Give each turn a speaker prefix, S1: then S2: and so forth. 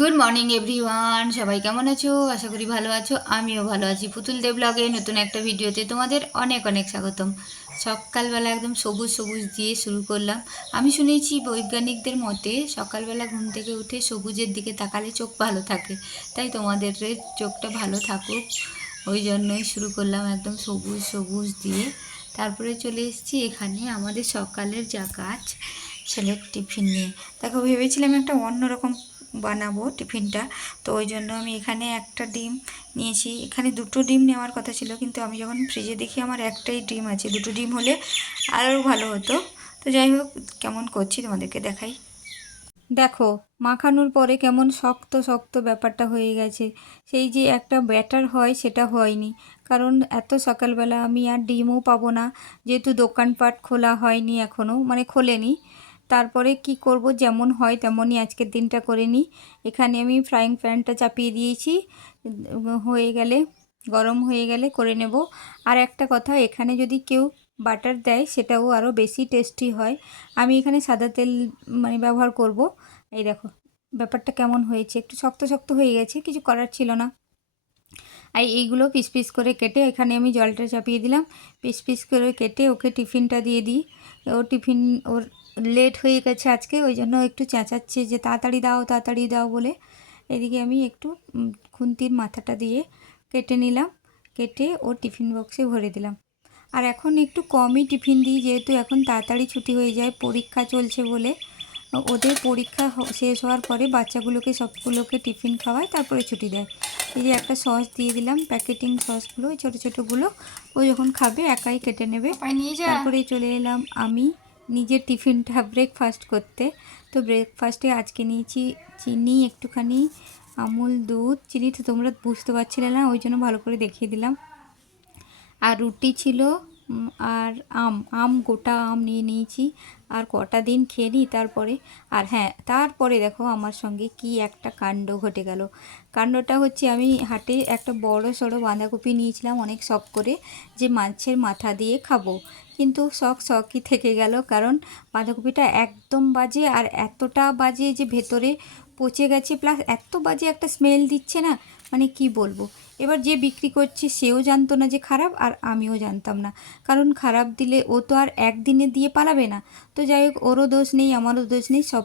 S1: Good morning everyone সবাই কেমন আছো? আশা করি ভালো আছো। আমিও ভালো আছি। পুতুল দেব ব্লগে নতুন একটা ভিডিওতে তোমাদের অনেক অনেক স্বাগতম। সকালবেলা একদম সবুজ সবুজ দিয়ে শুরু করলাম। আমি শুনেছি বৈজ্ঞানিকদের মতে সকালবেলা ঘুম থেকে উঠে সবুজের দিকে তাকালে চোখ ভালো থাকে। তাই তোমাদের চোখটা ভালো থাকুক। ওই জন্যই শুরু করলাম একদম সবুজ সবুজ দিয়ে। তারপরে চলে এসেছি এখানে আমাদের সকালের যা কাজ ছেলের টিফিন নিয়ে। দেখো, ভেবেছিলাম একটা অন্যরকম বানাবো টিফিনটা। তো ওই জন্য আমি এখানে একটা ডিম নিয়েছি। এখানে দুটো ডিম নেওয়ার কথা ছিল, কিন্তু আমি যখন ফ্রিজে দেখি আমার একটাই ডিম আছে। দুটো ডিম হলে আরও ভালো হতো। তো যাই হোক, কেমন করছি তোমাদেরকে দেখাই। দেখো, মাখানোর পরে কেমন শক্ত শক্ত ব্যাপারটা হয়ে গেছে। সেই যে একটা ব্যাটার হয়, সেটা হয়নি। কারণ এত সকালবেলা আমি আর ডিমও পাবো না। যেহেতু দোকানপাট খোলা হয়নি এখনও মানে খোলেনি। তারপরে কি করব, যেমন হয় তেমনই আজকের দিনটা করে নিই। এখানে আমি ফ্রাইং প্যানটা চাপিয়ে দিয়েছি। হয়ে গেলে, গরম হয়ে গেলে করে নেব। আর একটা কথা, এখানে যদি কেউ বাটার দেয়, সেটাও আরও বেশি টেস্টি হয়। আমি এখানে সাদা তেল মানে ব্যবহার করব। এই দেখো, ব্যাপারটা কেমন হয়েছে? একটু শক্ত শক্ত হয়ে গেছে, কিছু করার ছিল না। আর এইগুলো পিস পিস করে কেটে এখানে আমি জলটা চাপিয়ে দিলাম। পিস পিস করে কেটে ওকে টিফিনটা দিয়ে দিই। ও টিফিন, ওর লেট হয়ে গেছে আজকে ওই জন্য একটু চেঁচাচ্ছে যে তাড়াতাড়ি দাও তাড়াতাড়ি দাও বলে। এদিকে আমি একটু খুন্তির মাথাটা দিয়ে কেটে নিলাম কেটে ওর টিফিন বক্সে ভরে দিলাম। আর এখন একটু কমই টিফিন দিই যেহেতু এখন তাড়াতাড়ি ছুটি হয়ে যায় পরীক্ষা চলছে বলে। ওদের পরীক্ষা শেষ হওয়ার পরে বাচ্চাগুলোকে সবগুলোকে টিফিন খাওয়ায় তারপরে ছুটি দেয়। এই যে একটা সস দিয়ে দিলাম প্যাকেটিং সসগুলো ওই ছোটো ছোটোগুলো ও যখন খাবে একাই কেটে নেবে। তারপরে চলে এলাম আমি নিজের টিফিনটা ব্রেকফাস্ট করতে। তো ব্রেকফাস্টে আজকে নিয়েছি চিনি, একটুখানি আমুল, দুধ। চিনি তো তোমরা বুঝতে পারছিলে না, ওই জন্য ভালো করে দেখিয়ে দিলাম। আর রুটি ছিল আর আম আম, গোটা আম নিয়ে নিয়েছি। আর কটা দিন খেয়ে নিই তারপরে। আর হ্যাঁ তারপরে দেখো আমার সঙ্গে কি একটা কাণ্ড ঘটে গেল। কাণ্ডটা হচ্ছে আমি হাটে একটা বড় সড়ো বাঁধাকপি নিয়েছিলাম অনেক শখ করে যে মাছের মাথা দিয়ে খাব। কিন্তু শখ শখই থেকে গেল কারণ বাঁধাকপিটা একদম বাজে আর এতটা বাজে যে ভেতরে পচে গেছে। প্লাস এত বাজে একটা স্মেল দিচ্ছে না। মানে কি বলব? এবার যে বিক্রি করছে সেও জানতো না যে খারাপ আর আমিও জানতাম না। কারণ খারাপ দিলে ও তো আর একদিনে দিয়ে পালাবে না। তো যাই হোক, ওরও দোষ নেই, আমারও দোষ নেই, সব